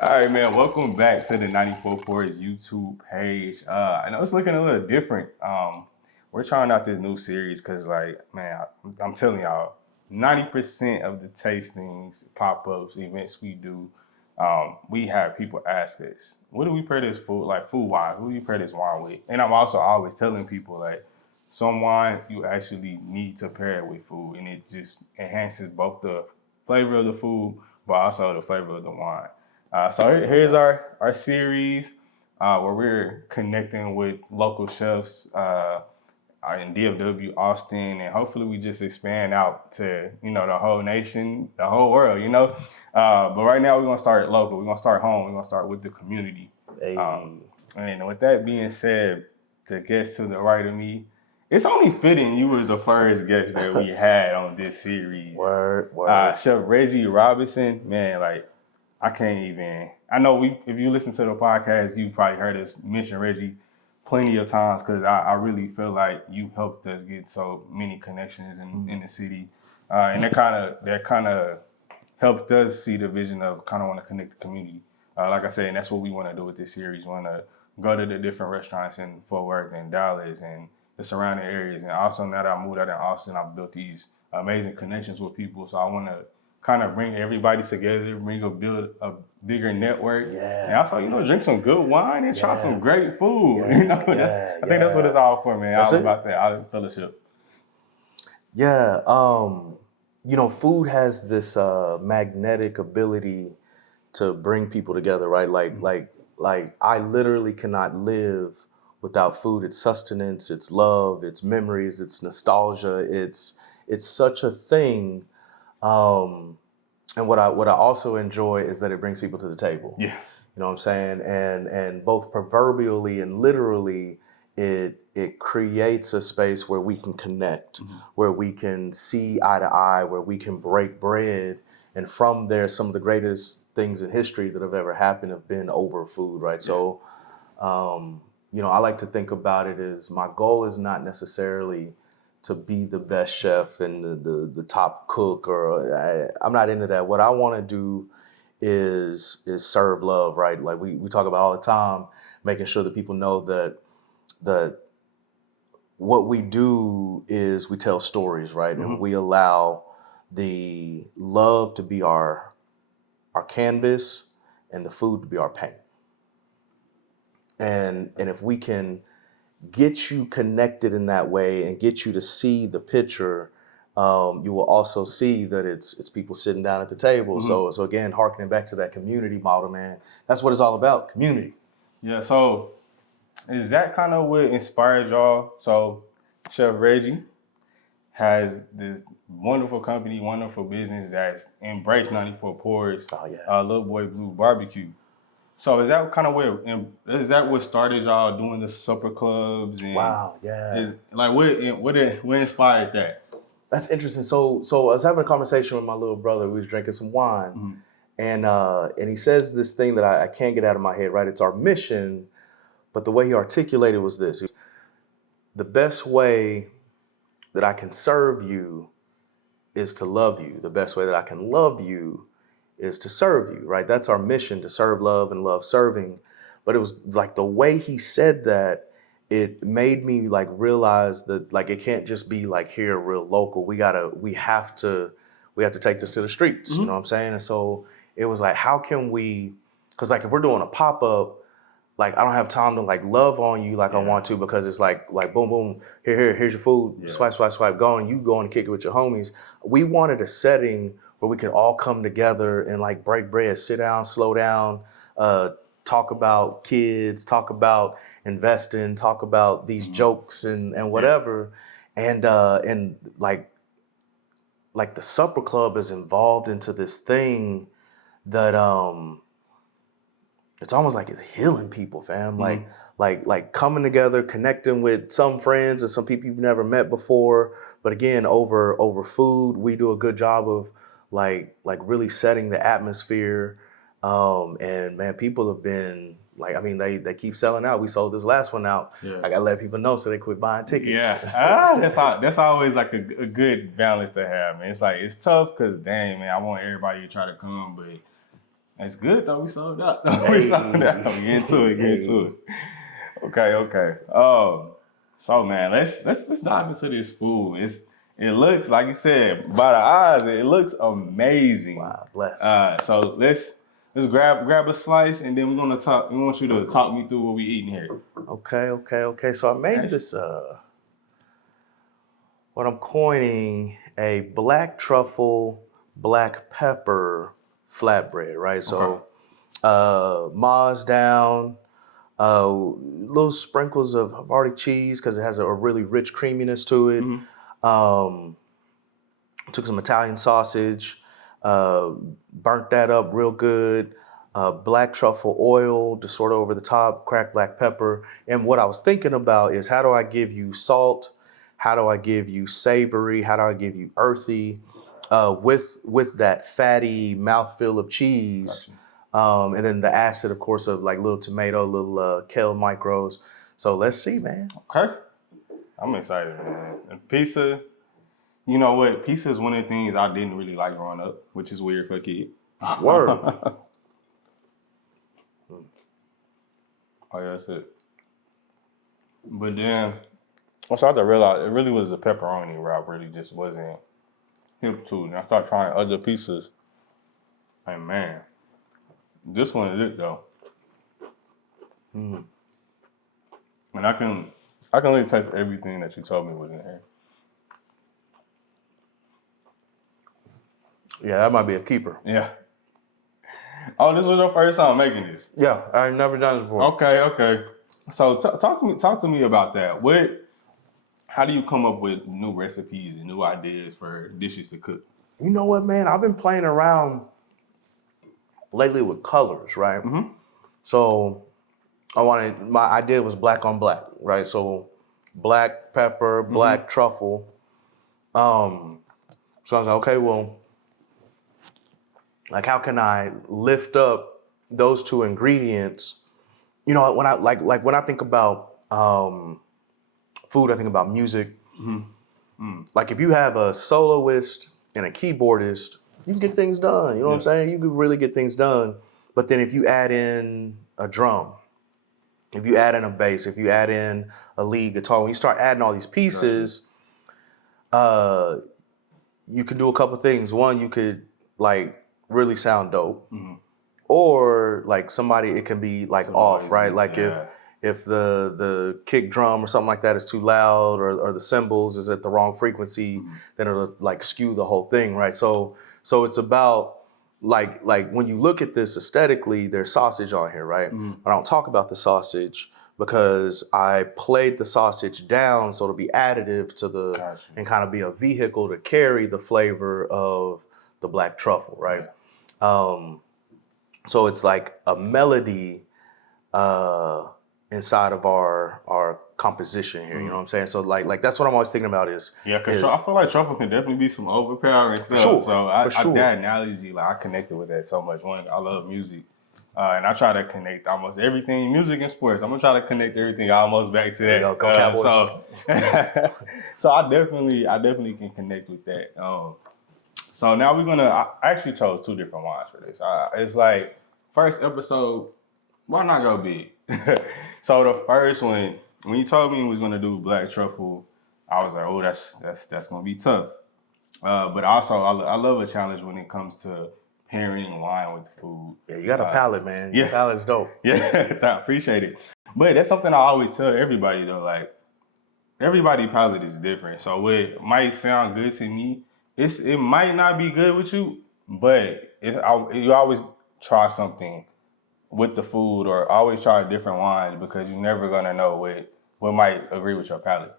All right, man. Welcome back to the 94.4's YouTube page. I know it's looking a little different. We're trying out this new series because, like, man, I'm telling y'all, 90% of the tastings, pop-ups, events we do, we have people ask us, what do we pair this food, like food-wise, what do we pair this wine with? And I'm also always telling people, like, some wine you actually need to pair it with food, and it just enhances both the flavor of the food, but also the flavor of the wine. So here's our series where we're connecting with local chefs in DFW, Austin, and hopefully we just expand out to, the whole nation, the whole world, But right now we're gonna start local. We're gonna start home. We're gonna start with the community. Hey. And with that being said, the guest to the right of me, it's only fitting you was the first guest that we had on this series. Word. Chef Reggie Robinson, man, like, I can't even. I know if you listen to the podcast, you've probably heard us mention Reggie plenty of times because I really feel like you helped us get so many connections in the city, and that kind of helped us see the vision of kind of want to connect the community. Like I said, and that's what we want to do with this series. We want to go to the different restaurants in Fort Worth and Dallas and the surrounding areas, and also now that I moved out in Austin, I've built these amazing connections with people. So I want to kind of bring everybody together, build a bigger network. Yeah. And also, drink some good wine and try some great food. Yeah. I think that's what it's all for, man. That's all it. about that, all fellowship. Yeah. Food has this magnetic ability to bring people together, right? Like I literally cannot live without food. It's sustenance, it's love, it's memories, it's nostalgia. It's such a thing. And what I also enjoy is that it brings people to the table. Yeah. You know what I'm saying? And both proverbially and literally, it creates a space where we can connect, where we can see eye to eye, where we can break bread. And from there, some of the greatest things in history that have ever happened have been over food, right? Yeah. So, I like to think about it as my goal is not necessarily to be the best chef and the top cook, or I'm not into that. What I want to do is serve love, right? Like we talk about all the time, making sure that people know that what we do is we tell stories, right? And we allow the love to be our canvas and the food to be our paint. And if we can get you connected in that way and get you to see the picture, you will also see that it's people sitting down at the table. So again, harkening back to that community model, man, that's what it's all about, community. Yeah, so is that kind of what inspired y'all? So Chef Reggie has this wonderful company, wonderful business that's embraced 94 Pours, Lil'Boy Blue BBQ. So is that kind of what started y'all doing the supper clubs? And wow, yeah. What inspired that? That's interesting. So I was having a conversation with my little brother. We was drinking some wine, and he says this thing that I can't get out of my head. Right, it's our mission, but the way he articulated was this: the best way that I can serve you is to love you. The best way that I can love you is to serve you, right? That's our mission, to serve love and love serving. But it was like the way he said that, it made me like realize that like it can't just be like here real local. We have to take this to the streets. You know what I'm saying? And so it was like, how can we, because like if we're doing a pop-up, like I don't have time to like love on you like I want to, because it's like boom, boom, here's your food, swipe, go on, you go and kick it with your homies. We wanted a setting where we could all come together and like break bread, sit down, slow down, talk about kids, talk about investing, talk about these jokes and whatever. And like the supper club is involved into this thing that it's almost like it's healing people, fam. Like coming together, connecting with some friends and some people you've never met before. But again, over food, we do a good job of like really setting the atmosphere. And man, people have been Like, I mean, they keep selling out. We sold this last one out. Yeah. I gotta let people know so they quit buying tickets. Yeah, that's always like a good balance to have, man. It's like it's tough because dang, man, I want everybody to try to come, but it's good though. We sold out. We sold out. Get into it. Okay. So man, let's dive into this food. It looks like you said by the eyes, it looks amazing. Wow, bless. So let's grab a slice and then we're gonna talk. We want you to talk me through what we eating here. Okay. So I made this what I'm coining a black truffle, black pepper flatbread, right? So Mars down, little sprinkles of Havarti cheese because it has a really rich creaminess to it. Took some Italian sausage, burnt that up real good. Black truffle oil to sort of over the top, cracked black pepper. And what I was thinking about is how do I give you salt? How do I give you savory? How do I give you earthy with that fatty mouthfeel of cheese? Gotcha. And then the acid, of course, of like little tomato, little kale micros. So let's see, man. Okay. I'm excited, man. And pizza, you know what? Pizza is one of the things I didn't really like growing up, which is weird for a kid. Word. Oh, yeah, that's it. But then, I started to realize it really was the pepperoni where I really just wasn't hip to. And I started trying other pizzas. And man, this one is it though. And I can really taste everything that you told me was in here. Yeah, that might be a keeper. Yeah. Oh, this was your first time making this? Yeah, I've never done this before. Okay. So talk to me about that. How do you come up with new recipes and new ideas for dishes to cook? You know what, man? I've been playing around lately with colors, right? So my idea was black on black, right? So black pepper, black truffle. So I was like, okay, well, like how can I lift up those two ingredients? You know, when I think about food, I think about music. Like if you have a soloist and a keyboardist, you can get things done. You know what I'm saying? You can really get things done. But then if you add in a drum, if you add in a bass, if you add in a lead guitar, when you start adding all these pieces, you can do a couple things. One, you could like really sound dope. Or like somebody, it can be like off, right? Like if the kick drum or something like that is too loud or the cymbals is at the wrong frequency, then it'll like skew the whole thing, right? So it's about like when you look at this aesthetically, there's sausage on here, right? But I don't talk about the sausage because I played the sausage down so it'll be additive to and kind of be a vehicle to carry the flavor of the black truffle, right? So it's like a melody inside of our composition here. You know what I'm saying? So like that's what I'm always thinking about is because I feel like truffle can definitely be some overpowering stuff. Sure, so that analogy, like I connected with that so much. One, I love music. And I try to connect almost everything, music and sports. I'm gonna try to connect everything almost back to that. Go Cowboys. So I definitely can connect with that. So now I actually chose two different wines for this. It's like first episode, why not go big? So the first one, when you told me we was gonna do black truffle, I was like, oh, that's gonna be tough. But also I love a challenge when it comes to pairing wine with food. Yeah, you got a palate, man. Your palate's dope. Yeah, I appreciate it. But that's something I always tell everybody though, like everybody's palate is different. So what might sound good to me, it might not be good with you, but you always try something with the food or always try different wines because you're never gonna know what might agree with your palate.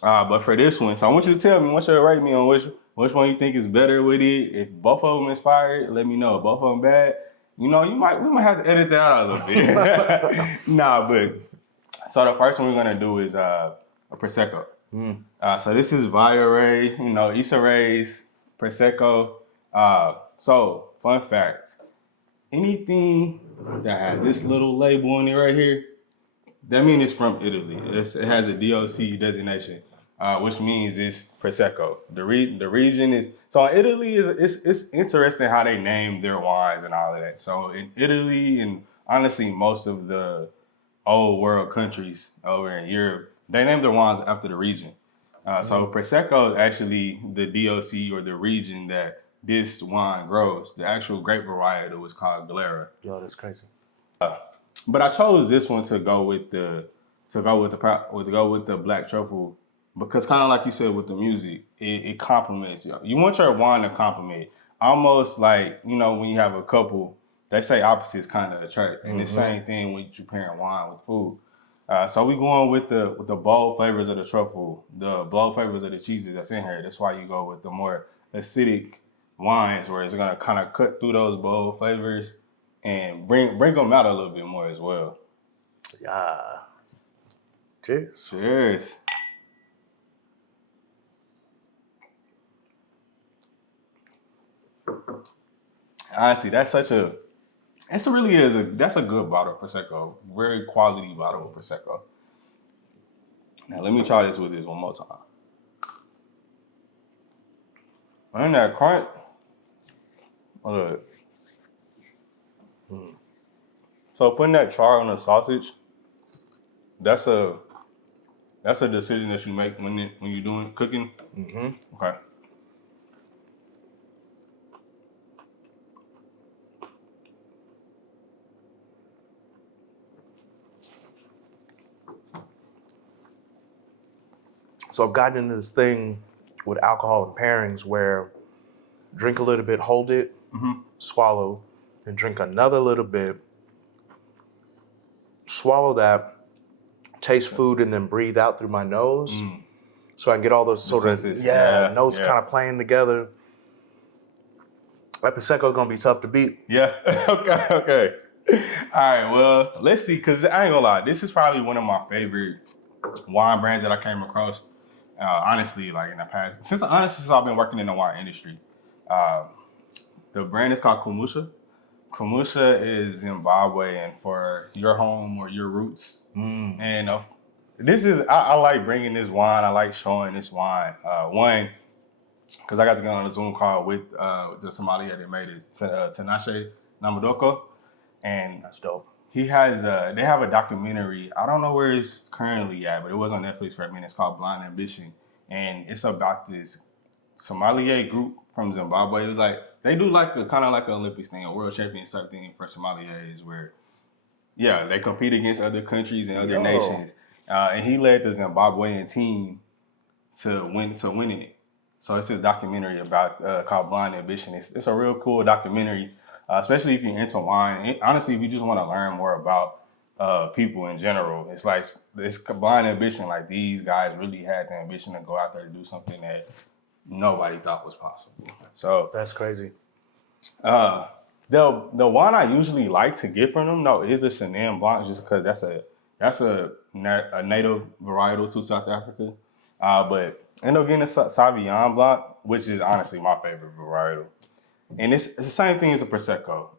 But for this one, so I want you to tell me, I want you to rate me on which one you think is better with it. If both of them is fire, let me know. If both of them bad, we might have to edit that out a little bit. But so the first one we're gonna do is a Prosecco. So this is Issa Rae's Prosecco. So fun fact, anything that has this little label on it right here, that means it's from Italy. It has a DOC designation, which means it's Prosecco. The region is so Italy is it's interesting how they name their wines and all of that. So in Italy and honestly most of the old world countries over in Europe, they name their wines after the region. So Prosecco is actually the DOC or the region that this wine grows. The actual grape varietal is called Glera. Yo, that's crazy. But I chose this one to go with the black truffle because kind of like you said with the music, it complements you. You want your wine to complement, almost like when you have a couple, they say opposites kind of attract, and the same thing when you pairing wine with food. So we going with the bold flavors of the truffle, the bold flavors of the cheeses that's in here. That's why you go with the more acidic wines, where it's gonna kind of cut through those bold flavors and bring them out a little bit more as well. Yeah. Cheers. Cheers. Honestly, that's a good bottle of Prosecco. Very quality bottle of Prosecco. Now let me try this with this one more time. And that crunch. Look. So putting that char on the sausage, that's a decision that you make when you're doing cooking. Okay. So I've gotten into this thing with alcohol and pairings where drink a little bit, hold it, swallow, then drink another little bit, swallow that, taste food, and then breathe out through my nose. So I can get all those sort of notes kind of playing together. That Prosecco is going to be tough to beat. Yeah. Okay. All right. Well, let's see. Because I ain't gonna lie, this is probably one of my favorite wine brands that I came across. Honestly, like in the past, since I've been working in the wine industry. The brand is called Kumusha. Kumusha is Zimbabwean for your home or your roots. And this is I like bringing this wine. I like showing this wine. One, because I got to go on a Zoom call with the sommelier that made it, Tinashe Namadoko, and That's dope. he has they have a documentary. I don't know where it's currently at, but it was on Netflix for a minute. It's called Blind Ambition, and it's about this sommelier group from Zimbabwe. Like they do like a kind of like an Olympics thing, a world champion type thing for sommeliers, where they compete against other countries and other nations. And he led the Zimbabwean team to winning it. So it's this documentary about called Blind Ambition. It's a real cool documentary, especially if you're into wine. Honestly, if you just want to learn more about people in general, it's like it's Blind Ambition. Like these guys really had the ambition to go out there and do something that nobody thought was possible. So That's crazy. the wine I usually like to get from them, no, is the Chenin Blanc, just because that's a native varietal to South Africa. But end up getting a Sauvignon Blanc, which is honestly my favorite varietal. And it's the same thing as a Prosecco.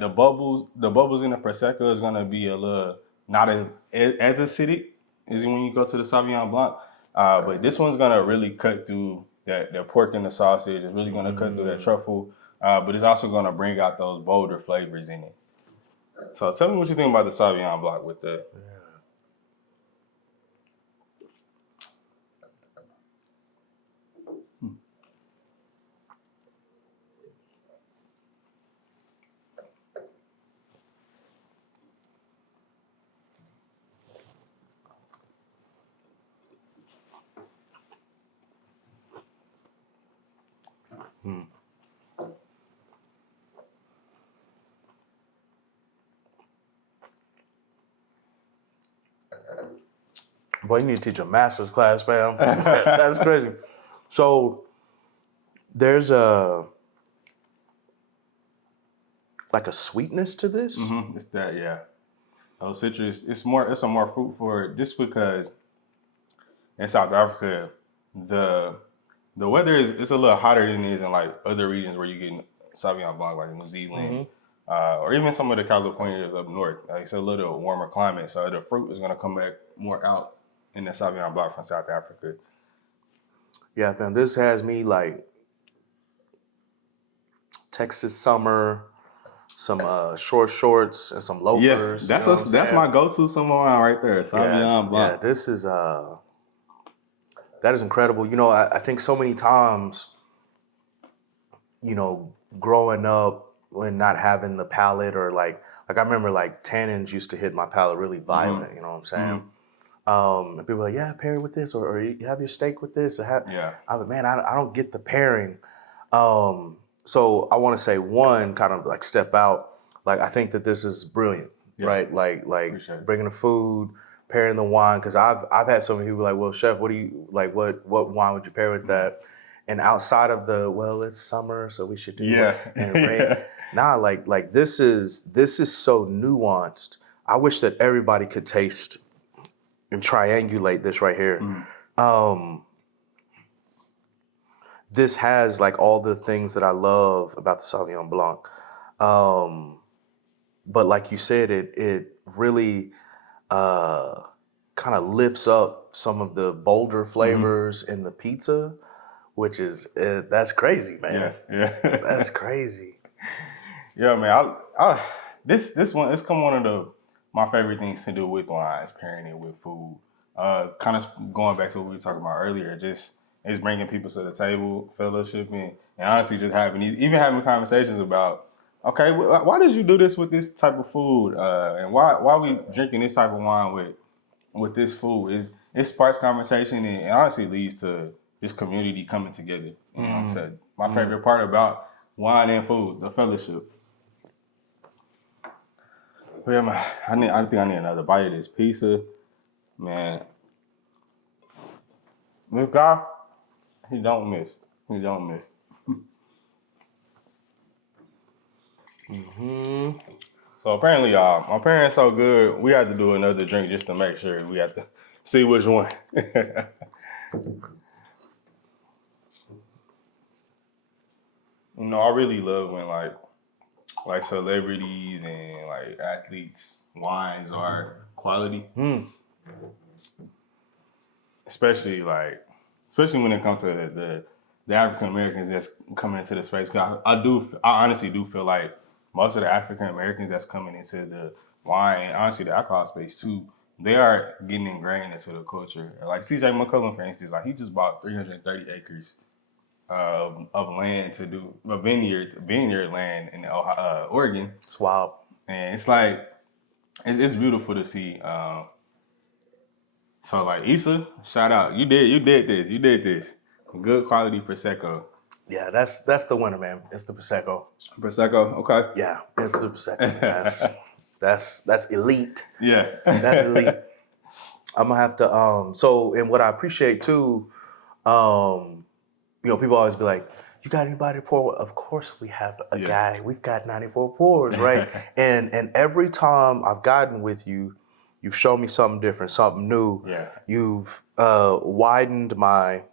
The bubbles in the Prosecco is gonna be a little not as acidic as when you go to the Sauvignon Blanc. But this one's gonna really cut through the pork and the sausage. It's really gonna cut through that truffle. But it's also gonna bring out those bolder flavors in it. So tell me what you think about the Sauvignon Blanc with the. Boy, you need to teach a master's class, man. That's crazy. So there's like a sweetness to this. It's that, yeah. Those citrus. It's a more fruitful. Just because in South Africa, the weather is it's a little hotter than it is in like other regions where you get Sauvignon Blanc, like New Zealand, or even some of the Californias up north. Like it's a little warmer climate, so the fruit is gonna come back more out in the Sauvignon Blanc from South Africa. Yeah, fam. This has me like Texas summer, some short shorts and some Yeah, loafers. You that's know what I'm that's saying? my go-to summer wine right there, Sauvignon Yeah. Blanc. This is that is incredible. You know, I think so many times, you know, growing up and not having the palate or like I remember like tannins used to hit my palate really violent. You know what I'm saying? And people are like, yeah, pair it with this, or you have your steak with this. Or have, Yeah. I'm like, man, I don't get the pairing. So I want to say one, kind of like step out. Like I think that this is brilliant, Yeah. right? Like Appreciate it. bringing the food, pairing the wine. Because I've had some people like, well, chef, what do you like? What wine would you pair with that? And outside of the, well, it's summer, so we should do Yeah. and red. Nah, like this is so nuanced. I wish that everybody could taste and triangulate this right here. This has like all the things that I love about the Sauvignon Blanc. But like you said, it really kind of lifts up some of the bolder flavors in the pizza, which is that's crazy, man. Yeah. That's crazy. Yeah, man. This one, it's come one of my favorite things to do with wine is pairing it with food. Kind of going back to what we were talking about earlier, just it's bringing people to the table, fellowshipping, and honestly just even having conversations about, okay, why did you do this with this type of food, and why we drinking this type of wine with this food? It sparks conversation and honestly leads to just community coming together. You know what I'm saying? My favorite part about wine and food, the fellowship. But yeah, man, I think I need another bite of this pizza, man. This guy, he don't miss. He don't miss. So apparently, my parents so good, we had to do another drink just to make sure. We had to see which one. You know, I really love when like celebrities and like athletes wines are quality. Especially when it comes to the African Americans that's coming into the space. I honestly do feel like most of the African Americans that's coming into the wine and honestly the alcohol space too, they are getting ingrained into the culture. Like CJ McCollum, for instance, like he just bought 330 acres of land to do a vineyard land in Oregon. It's wild. And it's like it's beautiful to see. So like Issa, shout out. You did this. Good quality Prosecco. Yeah, that's the winner, man. It's the Prosecco. Prosecco, okay. Yeah, it's the Prosecco. That's elite. Yeah. That's elite. I'm gonna have to so and what I appreciate too, you know, people always be like, you got anybody to pour? Of course we have a guy. We've got 94 pours, right? and every time I've gotten with you, you've shown me something different, something new. Yeah. You've widened my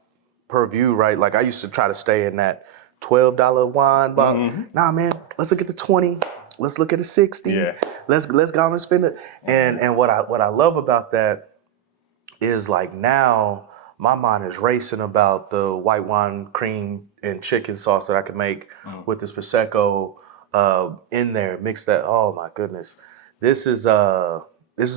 purview, right? Like I used to try to stay in that $12 wine box. Nah, man, let's look at the 20. Let's look at the 60. Yeah. Let's go and spend it. And what I love about that is like now my mind is racing about the white wine cream and chicken sauce that I can make with this Prosecco in there. Mix that. Oh my goodness. This has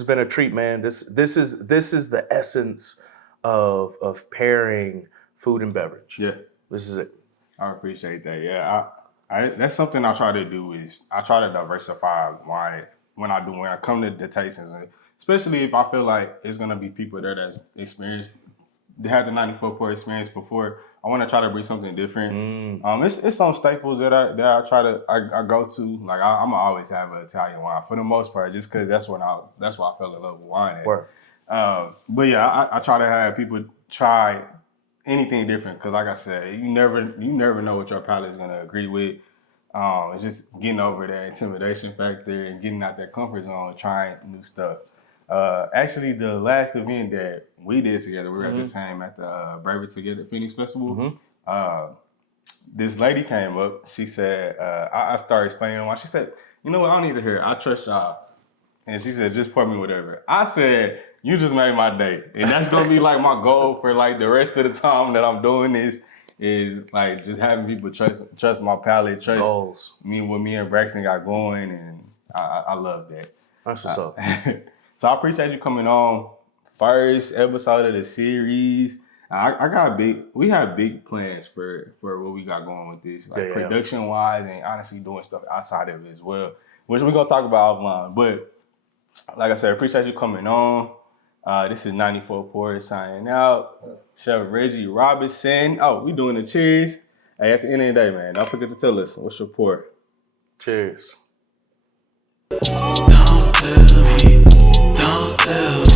been a treat, man. This is the essence of pairing food and beverage. Yeah. This is it. I appreciate that. Yeah. I that's something I try to do is I try to diversify wine when I come to the tastings, especially if I feel like it's gonna be people there that's experienced. They had the 94 pour experience before. I want to try to bring something different. It's some staples that I go to. Like I'm gonna always have an Italian wine for the most part, just because that's why I fell in love with wine. But yeah, I try to have people try anything different because, like I said, you never know what your palate is gonna agree with. It's just getting over that intimidation factor and getting out that comfort zone, trying new stuff. Actually, the last event that we did together, we were at the same at the Brave It Together Phoenix Festival. This lady came up. She said, I started explaining why. She said, you know what? I don't need to hear it. I trust y'all. And she said, just pour me whatever. I said, you just made my day. And that's going to be like my goal for like the rest of the time that I'm doing this is like just having people trust my palate, trust me, what me and Braxton got going. And I love that. That's what's up. So I appreciate you coming on. First episode of the series. We have big plans for what we got going with this, like production wise and honestly doing stuff outside of it as well, which we're going to talk about offline. But like I said, appreciate you coming on. This is 94 Pours signing out. Chef Reggie Robinson. Oh, we doing the cheers. Hey, at the end of the day, man, don't forget to tell us what's your pour. Cheers. Don't tell me.